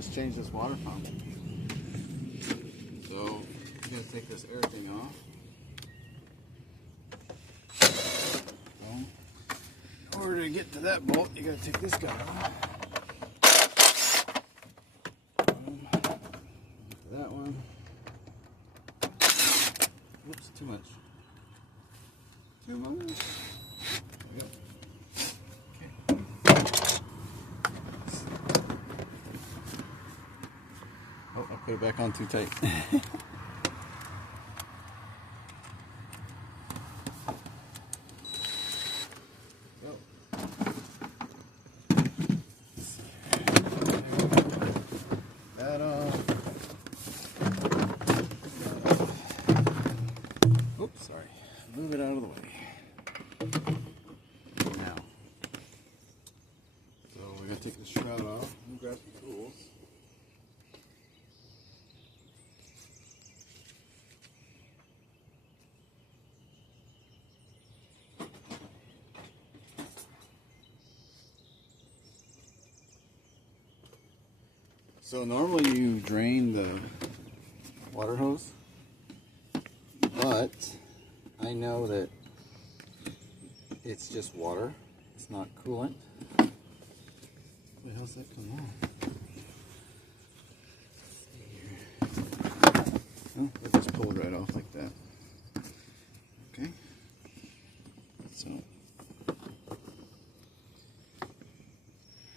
let's change this water pump. So you gotta take this air thing off. Well, in order to get to that bolt, you gotta take this guy off. Boom. That one. Whoops, too much. Too much. There we go. Oh, I put it back on too tight. That off. Oops, sorry. Move it out of the way. Now, so we're going to take the shroud off and grab the tools. So normally you drain the water hose, but I know that it's just water, it's not coolant. Where the hell's that come on? Oh, it just pulled right off like that. Okay, so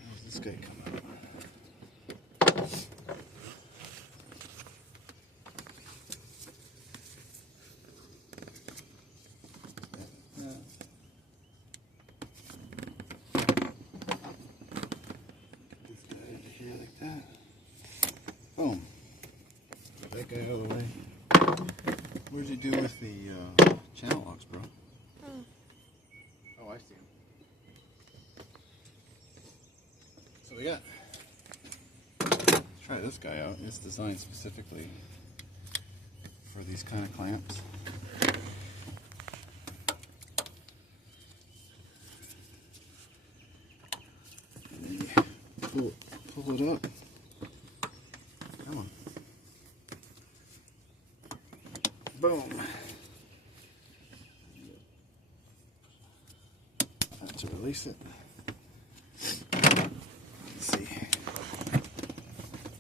how's this guy come out? Boom. Get that guy out of the way. What'd you do with the channel locks, bro? Oh, I see him. So we got. Let's try this guy out. It's designed specifically for these kind of clamps. And then you pull it up. Come on. Boom. Have to release it. Let's see.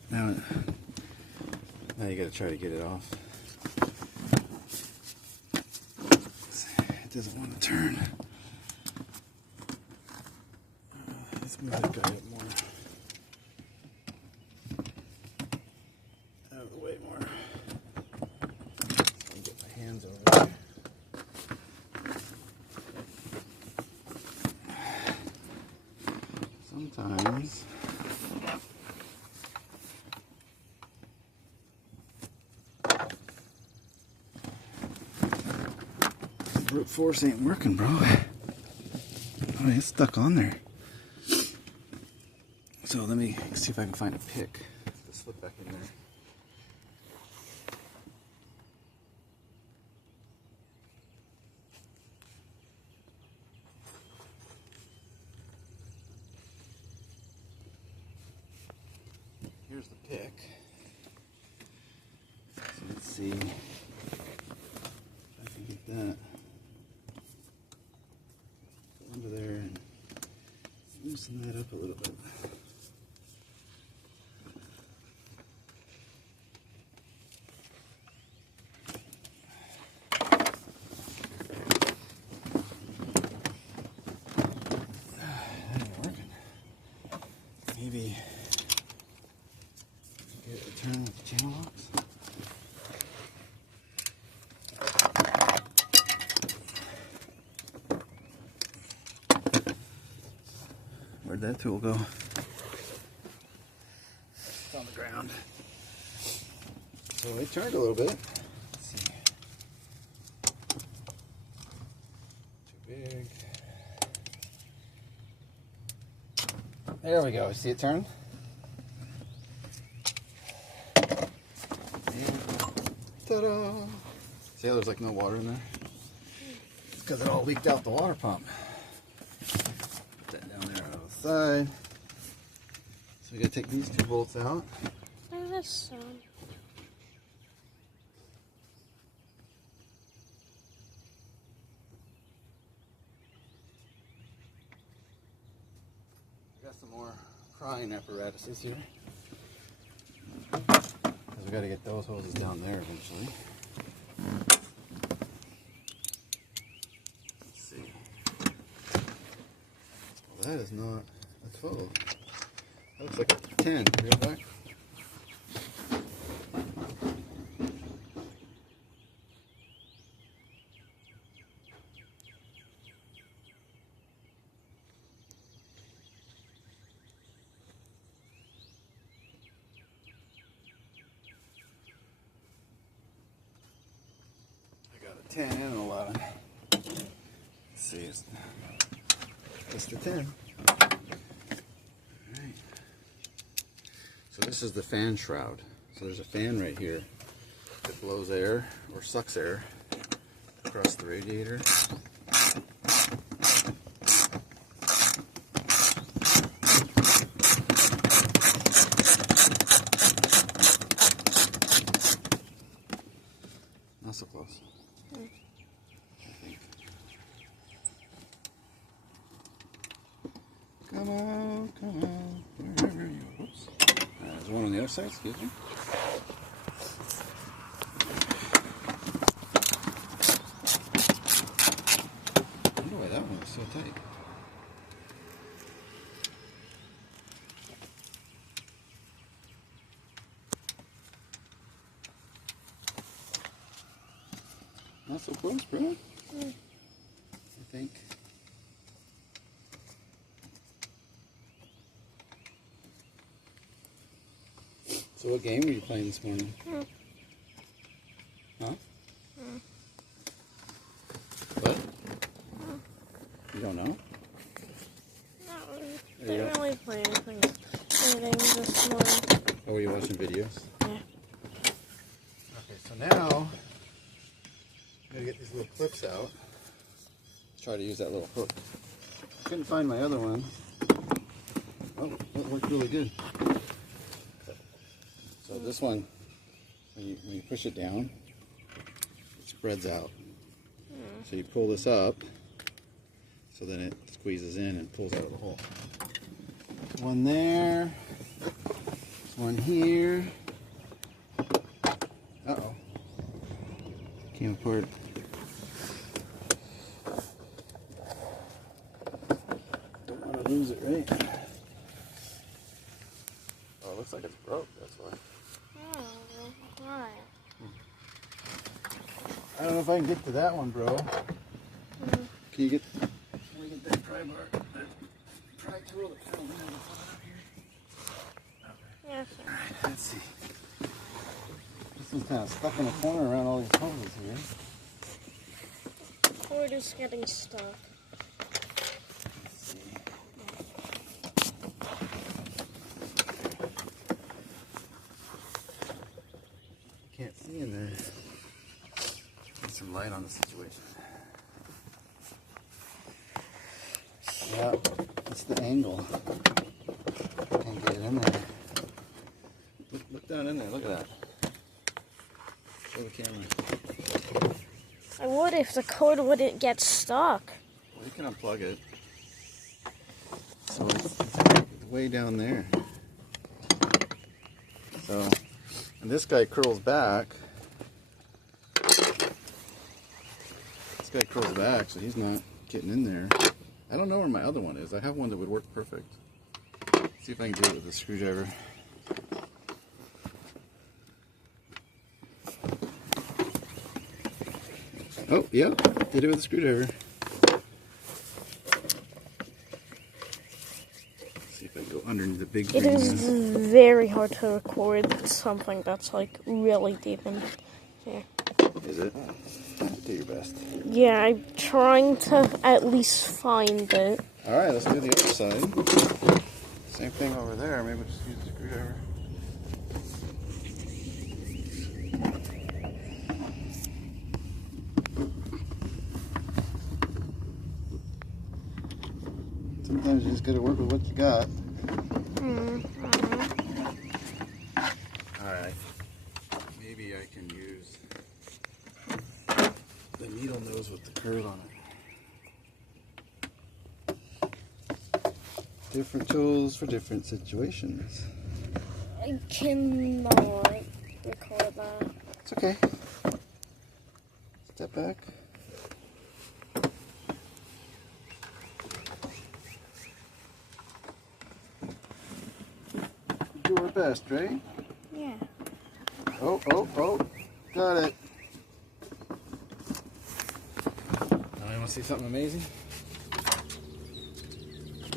Now you gotta try to get it off. It doesn't want to turn. Let's move that guy up more. Out of the way more. So I can get my hands over there. Sometimes brute force ain't working, bro. Oh, it's stuck on there. So let me see if I can find a pick to slip back in there. Here's the pick. So let's see if I can get that under there and loosen that up a little bit. That ain't working. Maybe get it to turn with the channel locks. Where'd that tool go? It's on the ground. So it turned a little bit. Let's see. Too big. There we go. See it turn? Ta-da! See how there's like no water in there? It's because it all leaked out the water pump. Put that down there on the side. So So you gotta take these 2 bolts out. There's some. I got some more prying apparatuses here. Because we gotta get those hoses down there eventually. Let's see. Well, that is not a 12. That looks like a 10. Real back. I got a 10 and 11. Let's see, it's the 10. Alright. So this is the fan shroud. So there's a fan right here that blows air or sucks air across the radiator. Not so close. I think. Come on, wherever you are. Oops. There's one on the other side, excuse me. I wonder why that one was so tight. Not so close, bro. I think. So what game were you playing this morning? Huh? What? You don't know? No, I didn't really play anything this morning. Oh, were you watching videos? Yeah. Okay, so now I'm gonna get these little clips out. Let's try to use that little hook. Couldn't find my other one. Oh, that worked really good. So this one, when you push it down, it spreads out. So you pull this up, so then it squeezes in and pulls out of the hole. One there, one here. Uh-oh. Came apart. Don't want to lose it, right? Oh, it looks like it's broke, that's why. Why? I don't know if I can get to that one, bro. Can you get? Can we get that pry bar? That pry tool that fell down and put it up here? Okay. Yes, sir. Alright, let's see. This one's kind of stuck in a corner around all these hoses here. The cord is getting stuck. Let's see. Can't see in there. Need some light on the situation. Yeah, it's the angle. Can't get it in there. Look down in there. Look at that. Show the camera. I would if the cord wouldn't get stuck. Well, you can unplug it. So it's way down there. So, and this guy curls back. This guy curls back, so he's not getting in there. I don't know where my other one is. I have one that would work perfect. See if I can do it with a screwdriver. Oh, yep, did it with a screwdriver. See if I can go underneath the big It is very hard to record something that's like really deep in here. Is it? Do your best. Yeah, I'm trying to at least find it. Alright, let's do the other side. Same thing over there. Maybe we'll just use the screwdriver. Sometimes you just gotta work with what you got. I can use the needle nose with the curve on it. Different tools for different situations. I cannot record that. It's okay. Step back. Do our best, right? Yeah. Oh, got it. Now you want to see something amazing?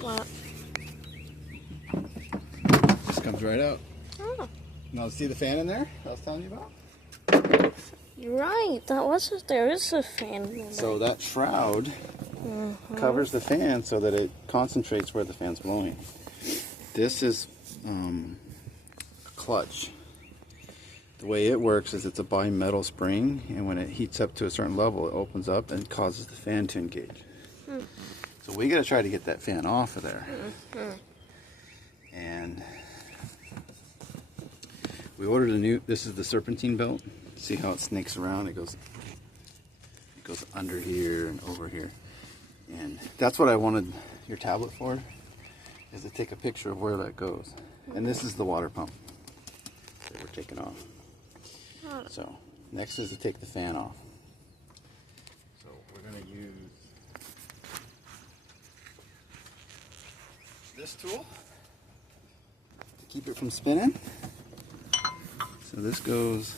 What? Just comes right out. Oh, Now see the fan in there I was telling you about? you're right. There is a fan in there. So that shroud covers the fan so that it concentrates where the fan's blowing. This is a clutch. The way it works is it's a bimetal spring, and when it heats up to a certain level, it opens up and causes the fan to engage. So we got to try to get that fan off of there. And we ordered a new, this is the serpentine belt. See how it snakes around? It goes under here and over here. And that's what I wanted your tablet for, is to take a picture of where that goes. And this is the water pump that we're taking off. So next is to take the fan off. So we're going to use this tool to keep it from spinning. So this goes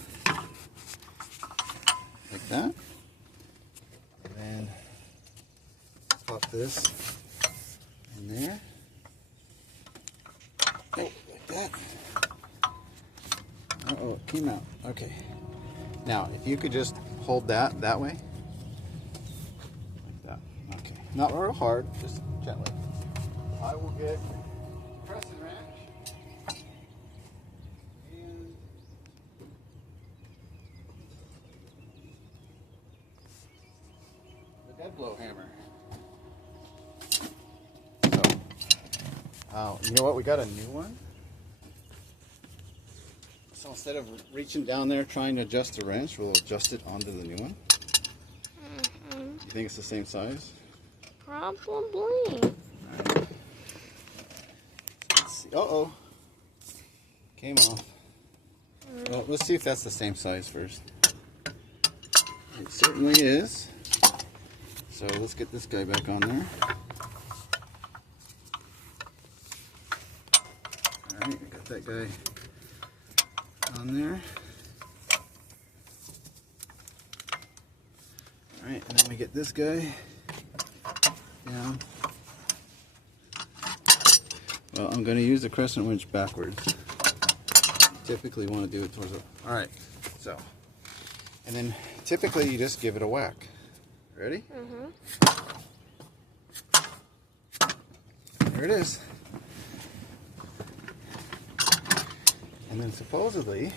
like that. And then pop this in there. Oh, like that. Uh-oh, it came out. Okay. Now, if you could just hold that way. Like that. Okay. Not real hard, just gently. I will get crescent wrench and the dead blow hammer. So, you know what? We got a new one. So instead of reaching down there trying to adjust the wrench, we'll adjust it onto the new one. You think it's the same size? Probably. Right. Let's see. Uh-oh. Came off. Well, let's see if that's the same size first. It certainly is. So let's get this guy back on there. Alright, I got that guy on there. Alright, and then we get this guy down. Well, I'm going to use the crescent wrench backwards. Typically you want to do it towards the... Alright, so. And then typically you just give it a whack. Ready? There it is. And then supposedly,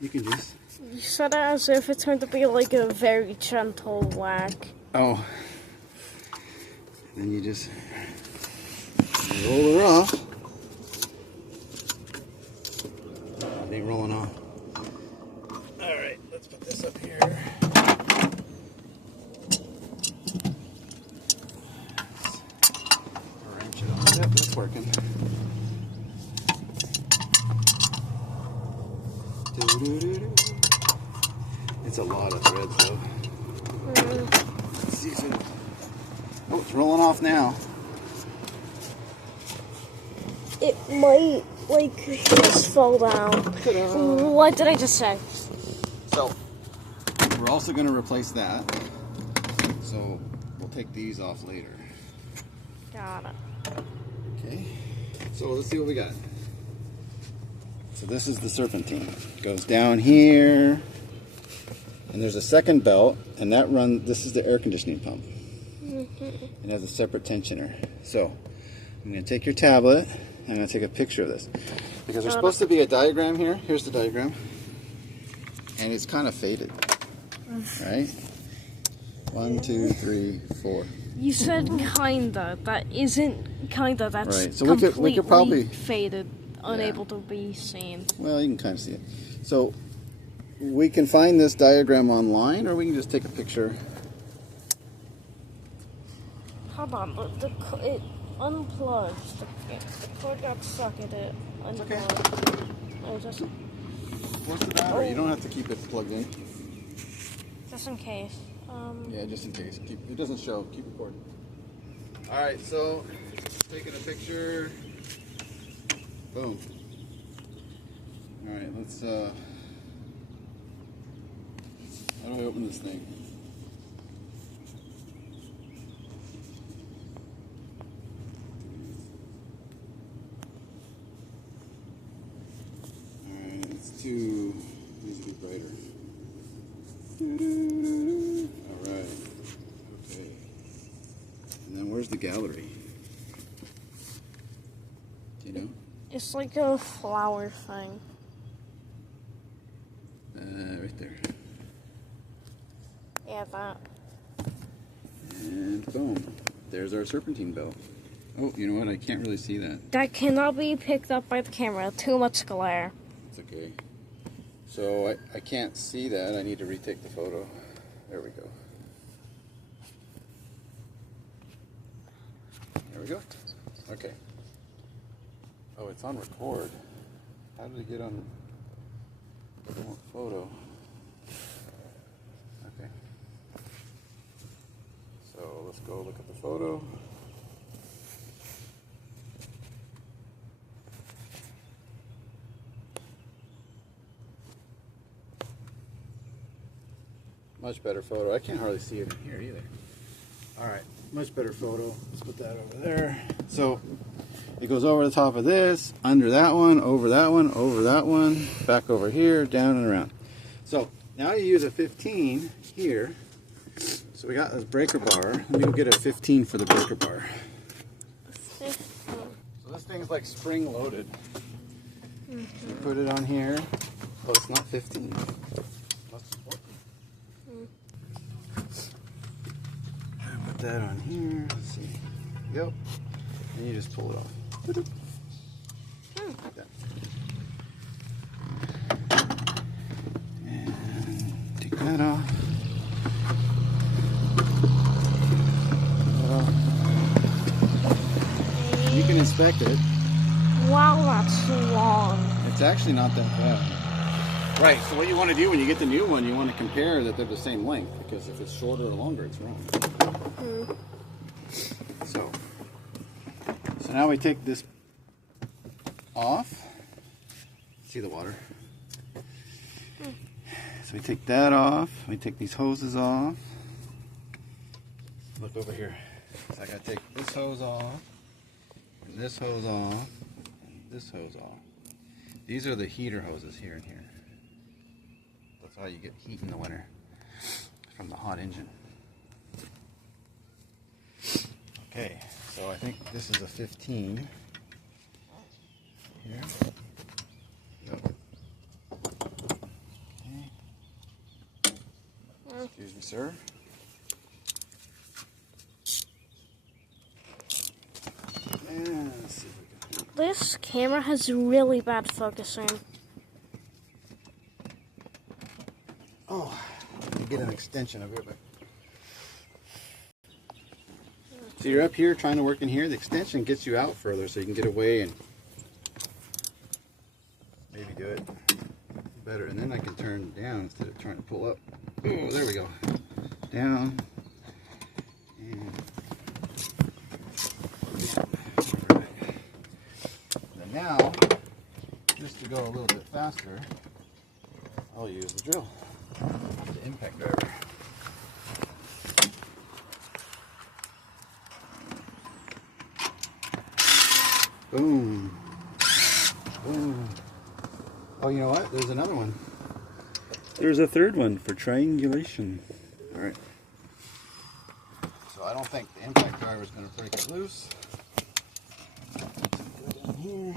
you can just... You said it as if it's going to be like a very gentle whack. Oh. Then you just roll her off. It ain't rolling off. Alright, let's put this up here. Wrench it on. Yep, that's working. It's a lot of threads though. Let's see if it... Oh, it's rolling off now. It might, like, just fall down. Ta-da. What did I just say? So, we're also going to replace that. So, we'll take these off later. Got it. Okay. So, let's see what we got. So this is the serpentine. It goes down here, and there's a second belt, and that runs. This is the air conditioning pump. It has a separate tensioner. So I'm going to take your tablet, and I'm going to take a picture of this because there's supposed to be a diagram here. Here's the diagram, and it's kind of faded. Right? 1, 2, 3, 4. You said kinda. That isn't kinda. That's right. So completely we could probably faded. unable to be seen. Well, you can kind of see it. So we can find this diagram online, or we can just take a picture. Hold on, it unplugs. The cord got stuck in it. Unplugged. Okay. What's the battery? You don't have to keep it plugged in. Just in case. Yeah, just in case. It doesn't show. Keep recording. All right, so taking a picture. Boom. All right, let's. How do I open this thing? All right, it's too. Needs to be brighter. All right. Okay. And then where's the gallery? Do you know? It's like a flower thing. Right there. Yeah, that. And boom. There's our serpentine bell. Oh, you know what? I can't really see that. That cannot be picked up by the camera. Too much glare. It's okay. So I can't see that. I need to retake the photo. There we go. There we go. Okay. Oh, it's on record. How did it get on photo? Okay. So let's go look at the photo. Much better photo. I can't hardly see it in here either. All right, much better photo. Let's put that over there. So it goes over the top of this, under that one, over that one, over that one, back over here, down and around. So now you use a 15 here. So we got this breaker bar. Let me go get a 15 for the breaker bar. 15. So this thing's like spring loaded. You put it on here. Oh, it's not 15. Put that on here. Let's see. Yep. And you just pull it off. Like that. And take that off. You can inspect it. Wow, that's long. It's actually not that bad. Right, so what you want to do when you get the new one, you want to compare that they're the same length, because if it's shorter or longer, it's wrong. So now we take this off. See the water? So we take that off. We take these hoses off. Look over here. So I gotta take this hose off, and this hose off, and this hose off. These are the heater hoses here and here. That's how you get heat in the winter from the hot engine. Okay, so I think this is a 15 here. Yep. Okay. Excuse me, sir. And let's see if we can. This camera has really bad focusing. Oh, let me get an extension of it. But so you're up here trying to work in here. The extension gets you out further, so you can get away and maybe do it better. And then I can turn down instead of trying to pull up. Oh, there we go. Down. And then now, just to go a little bit faster, I'll use the drill. The impact driver. Boom. Boom. Oh, you know what? There's another one. There's a third one for triangulation. All right. So I don't think the impact driver is going to break it loose. Go down here.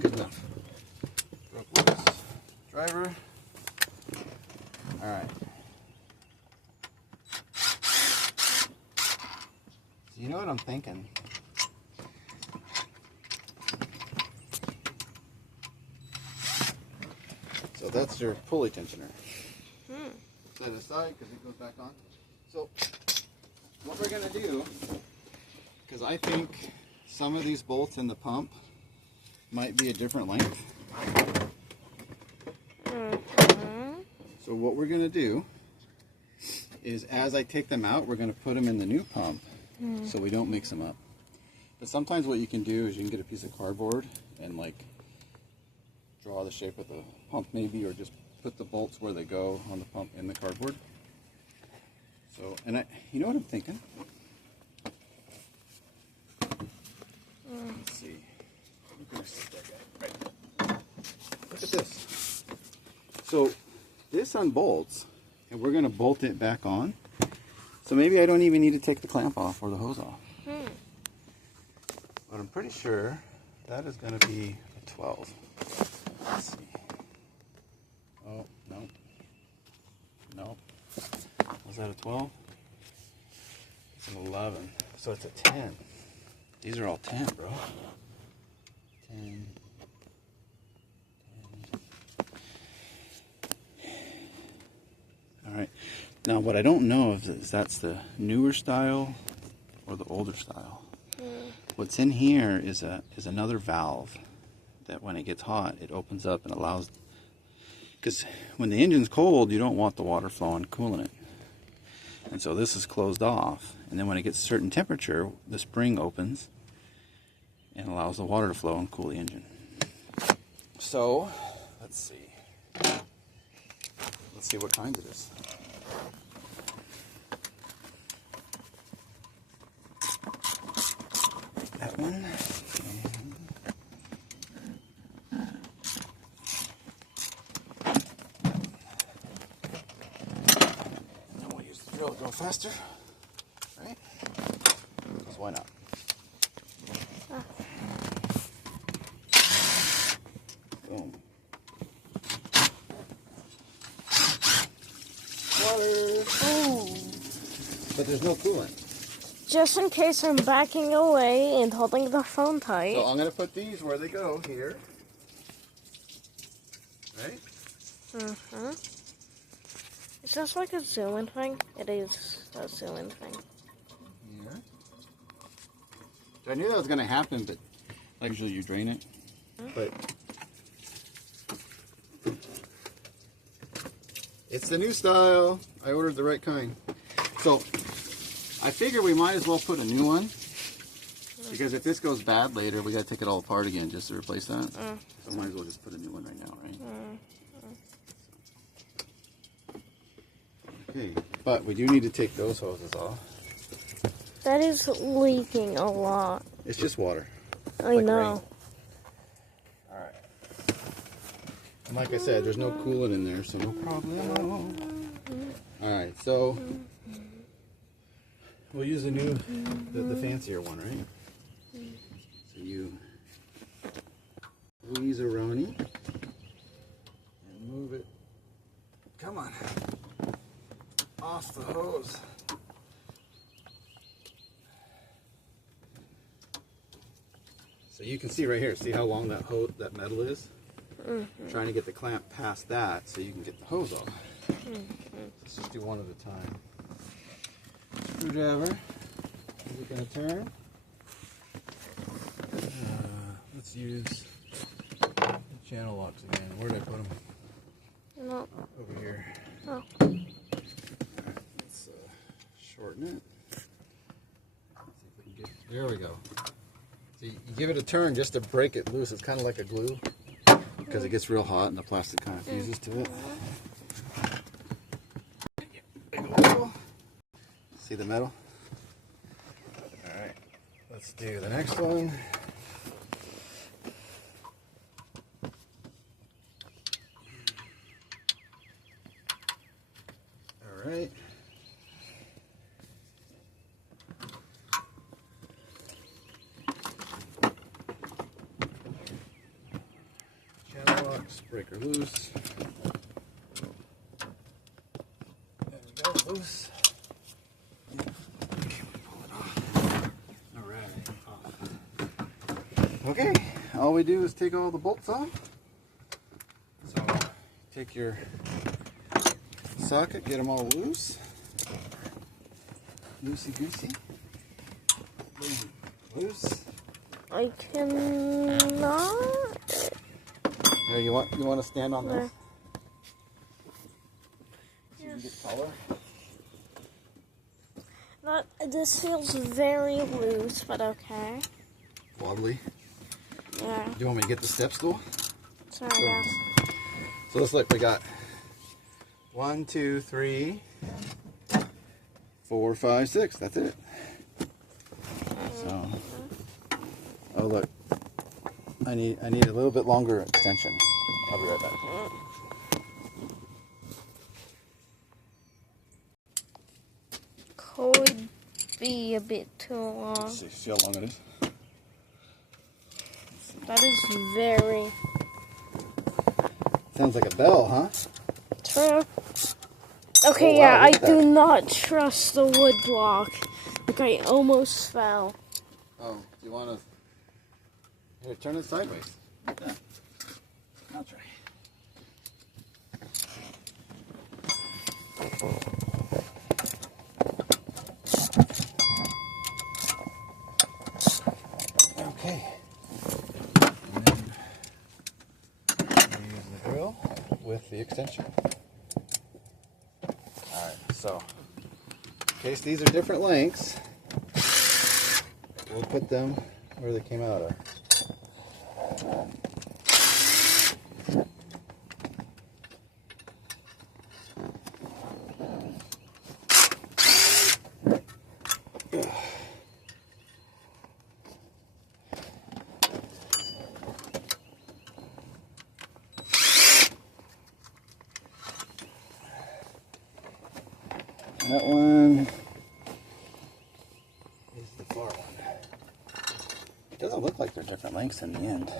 Good enough. Broke loose. Driver. All right. So you know what what I'm thinking. So that's your pulley tensioner. Set it aside because it goes back on. So what we're gonna do, because I think some of these bolts in the pump might be a different length. So what we're gonna do is, as I take them out, we're gonna put them in the new pump so we don't mix them up. But sometimes what you can do is you can get a piece of cardboard and like draw the shape of the pump maybe, or just put the bolts where they go on the pump in the cardboard. So, and you know what I'm thinking? Let's see. Right. Look at this. So this unbolts, and we're going to bolt it back on. So maybe I don't even need to take the clamp off or the hose off. But I'm pretty sure that is going to be a 12. Let's see. Oh, no. No. Was that a 12? It's an 11. So it's a 10. These are all 10, bro. 10. 10. Alright. Now what I don't know is that's the newer style or the older style. What's in here is another valve that when it gets hot, it opens up and allows, because when the engine's cold, you don't want the water flowing, cooling it. And so this is closed off, and then when it gets a certain temperature, the spring opens and allows the water to flow and cool the engine. So, let's see. Let's see what kind it is. That one. Go faster, right? Because why not? Boom. Water. Oh. But there's no coolant. Just in case I'm backing away and holding the phone tight. So I'm going to put these where they go here. Right? Is this like a zoom-in thing? It is a zoom-in thing. Yeah. So I knew that was going to happen, but like usually you drain it. But it's the new style. I ordered the right kind. So I figure we might as well put a new one, because if this goes bad later, we got to take it all apart again just to replace that. So might as well just put a new one right now, right? Okay, but we do need to take those hoses off. That is leaking a lot. It's just water. I know. Rain. Alright. And like I said, there's no coolant in there, so no problem. Alright, so we'll use the new, the fancier one, right? So you squeeze a Roni and move it. Come on. Off the hose. So you can see right here, see how long that metal is? Trying to get the clamp past that so you can get the hose off. Let's just do one at a time. Screwdriver. Is it going to turn? Let's use the channel locks again. Where did I put them? No. Over here. Oh. Let's shorten it. Let's see if we can get, there we go. So you give it a turn just to break it loose. It's kind of like a glue because it gets real hot and the plastic kind of fuses to it. See the metal? Alright, let's do the next one. Alright. Channel locks, breaker loose. There we go, loose. Okay, pull it off. Okay, all we do is take all the bolts off. So take your socket, get them all loose. Loosey goosey. Boom. Loose. I cannot. Here, you want to stand on this? So you can get taller. This feels very loose, but okay. Wobbly. Yeah. Do you want me to get the step stool? Sorry, guys. So let's look. We got 1, 2, 3, 4, 5, 6. That's it. So, oh look, I need a little bit longer extension. I'll be right back. Could be a bit too long. Let's see how long it is. That is very Sounds like a bell, huh? true. Okay, Oh, wow, yeah, I look at do that. not trust the wood block. Like, I almost fell. Oh, do you want to? Here, turn it sideways. Like that. I'll try. Okay. And then we use the drill with the extension. Alright, so in case these are different lengths, we'll put them where they came out of. That one is the far one. It doesn't look like they're different lengths in the end.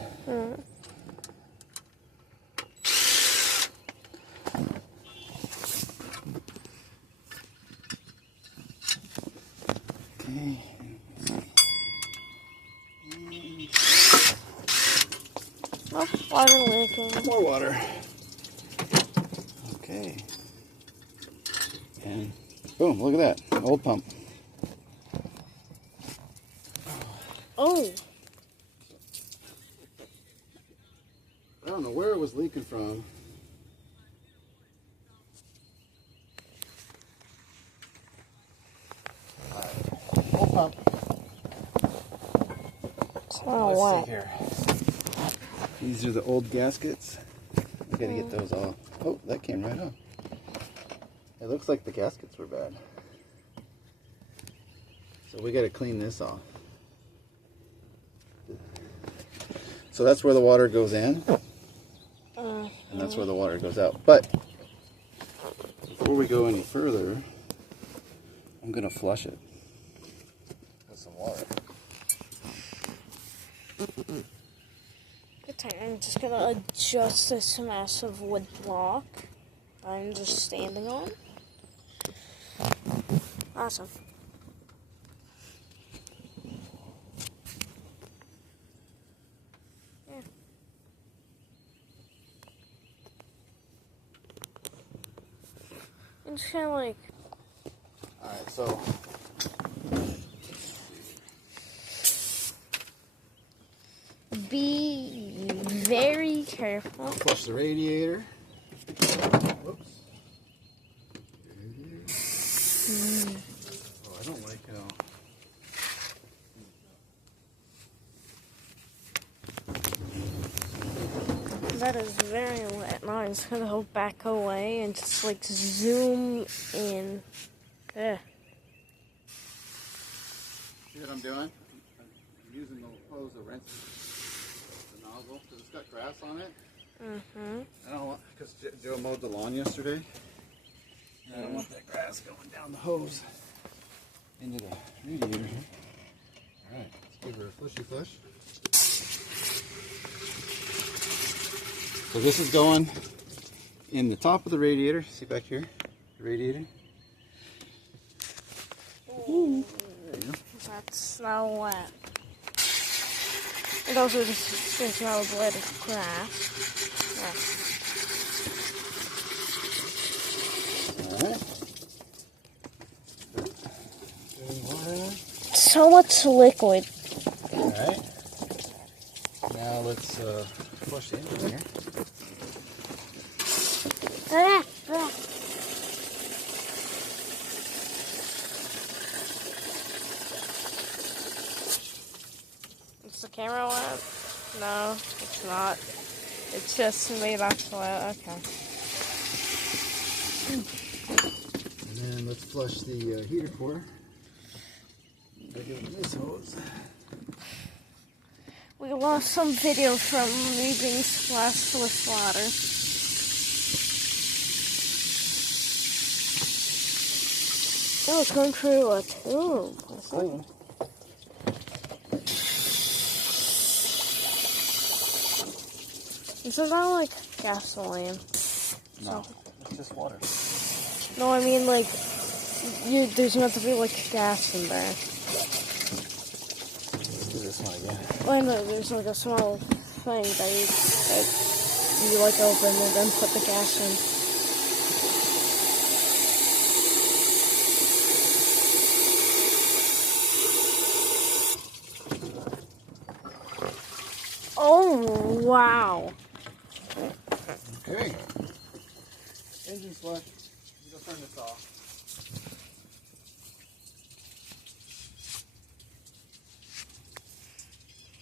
Okay. Oh, water leaking. More water. Okay. And boom, look at that. Old pump. Oh, I don't know where it was leaking from. Alright, old pump. it's not Let's wet. see here. These are the old gaskets. We gotta get those off. Oh, that came right off. It looks like the gaskets were bad. So we gotta clean this off. So that's where the water goes in. And that's where the water goes out. But before we go any further, I'm gonna flush it with some water. Good time. I'm just gonna adjust this massive wood block I'm just standing on. Awesome. Yeah. It's kind of like, Alright, so be very careful. flush the radiator. Whoops. Oh, I don't like how. That is very wet. Now I'm just gonna go back away and just like zoom in. Ugh. See what I'm doing? I'm using the hose to rinse the nozzle because it's got grass on it. I don't want, because Joe mowed the lawn yesterday. I don't want that grass going down the hose into the radiator here. Alright, let's give her a flushy flush. So this is going in the top of the radiator. See back here? The radiator. Ooh. There you go. That's not wet. And also just there's now a blade of grass. Alright. Water in. So much liquid. Alright. Now let's flush the engine here. Is the camera wet? No, it's not. It's just me that's wet. Okay. And then let's flush the heater core. By doing this hose. We lost some video from me being splashed with water. Oh, it's going through a tube. Clean. This is not like gasoline. No, it's just water. No, I mean like, there's meant to be like gas in there. Let's do this one again. Well, I know there's like a small thing that you like open and then put the gas in. Oh, wow. Okay. Engine flush. We'll turn this off.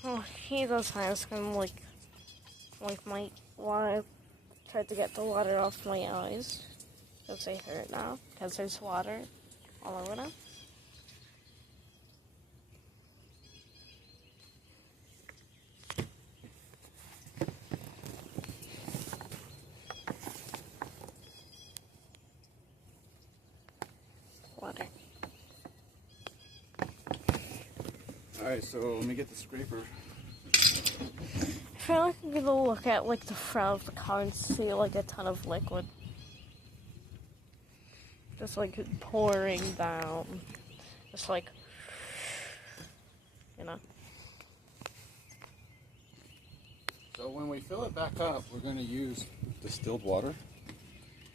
Oh, he does have it's kind of like my water. Tried to get the water off my eyes because they hurt now because there's water all over them. Water. Alright, so let me get the scraper. I feel like I'm gonna look at like the front of the car and see like a ton of liquid. Just like pouring down. Just like, you know. So when we fill it back up, we're going to use distilled water.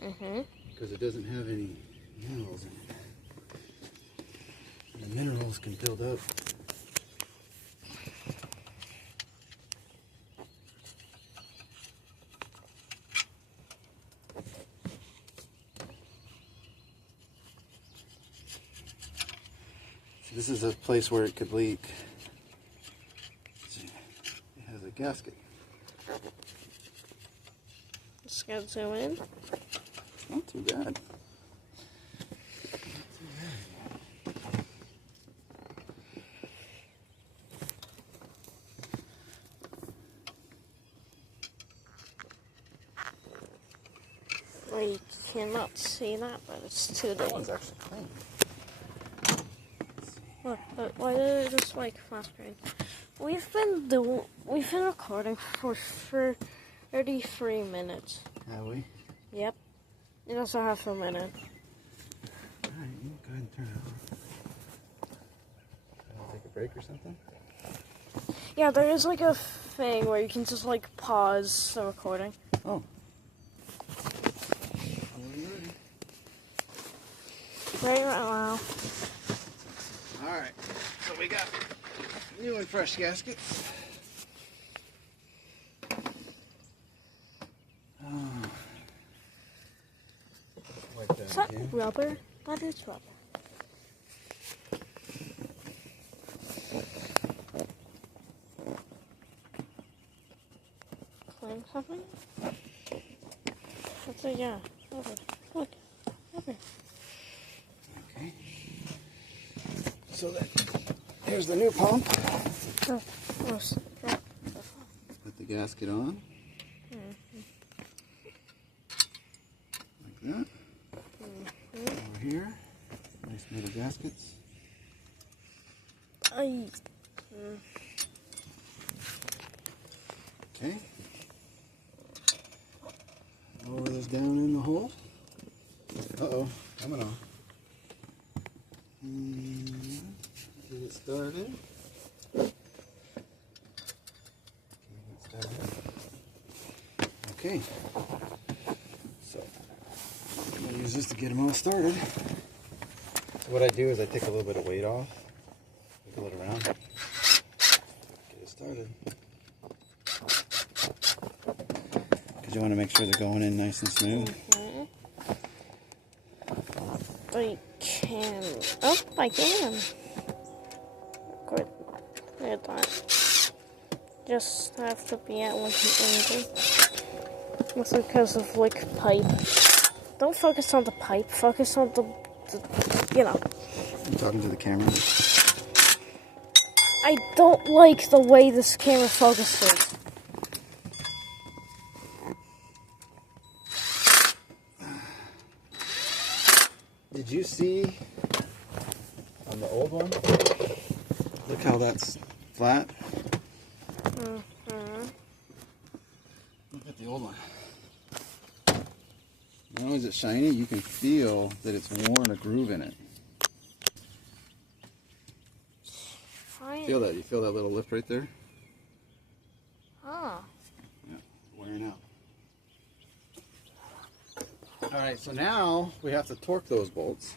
Mm-hmm. Because it doesn't have any minerals in it. And the minerals can build up. This is a place where it could leak. It has a gasket. Just gonna zoom in. Not too bad. Well, you cannot see that, but it's too That late. one's actually clean. Look, why did it just like flash screen? We've been recording for 33 minutes. Have we? Yep. It also half a minute. Alright, you go ahead and turn it off. I'll take a break or something? Yeah, there is like a thing where you can just like pause the recording. Oh. Right now. Alright, so we got new and fresh gaskets. Oh. Like that Is that again. rubber? That is rubber. Clean something? That's a yeah. Rubber. Look. Rubber. Okay. So that here's the new pump. Oh, yeah. Put the gasket on. Like that. Over here. Nice metal gaskets. Ay. Okay. Lower this down in the hole. Uh-oh, coming on. Get it started. Okay. So I'm gonna use this to get them all started. So what I do is I take a little bit of weight off, wiggle it around, get it started. Because you want to make sure they're going in nice and smooth. I can. Oh, I can. Good. Good that. Just have to be at like an angle. It's because of like pipe. Don't focus on the pipe. Focus on the you know. I'm talking to the camera. I don't like the way this camera focuses. Did you see on the old one? Look how that's flat. Look at the old one. Not only is it shiny, you can feel that it's worn a groove in it. Fine. Feel that? You feel that little lift right there? Ah. Yeah, wearing out. Alright, so now we have to torque those bolts.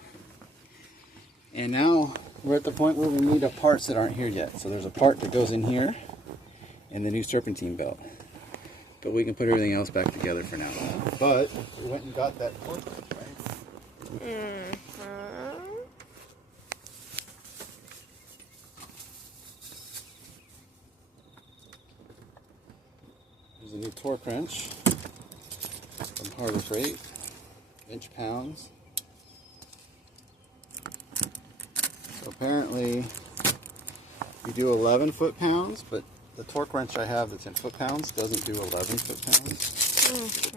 And now we're at the point where we need parts that aren't here yet. So there's a part that goes in here and the new serpentine belt. But we can put everything else back together for now. But we went and got that torque wrench, right? There's a new torque wrench from Harbor Freight, inch pounds. So apparently you do 11 foot-pounds, but the torque wrench I have that's in foot-pounds doesn't do 11 foot-pounds.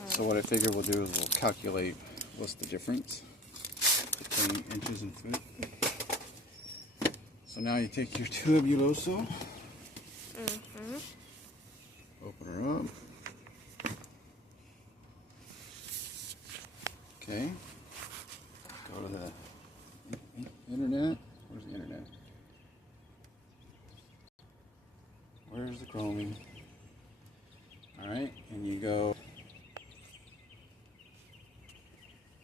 So what I figure we'll do is we'll calculate what's the difference between inches and foot. So now you take your tubuloso, open her up. Okay, go to the internet. Where's the internet? Where's the chroming? Alright, and you go.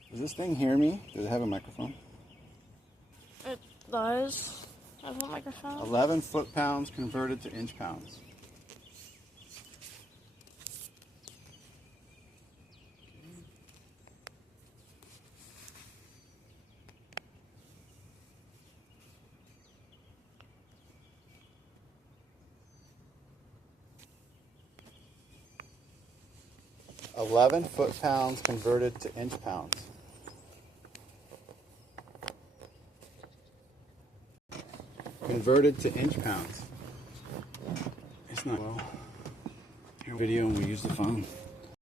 Does this thing hear me? Does it have a microphone? It does. I have a microphone. 11 foot-pounds converted to inch-pounds. Okay. 11 foot-pounds converted to inch-pounds. Converted to inch-pounds. It's not well. Here, video, and we use the phone.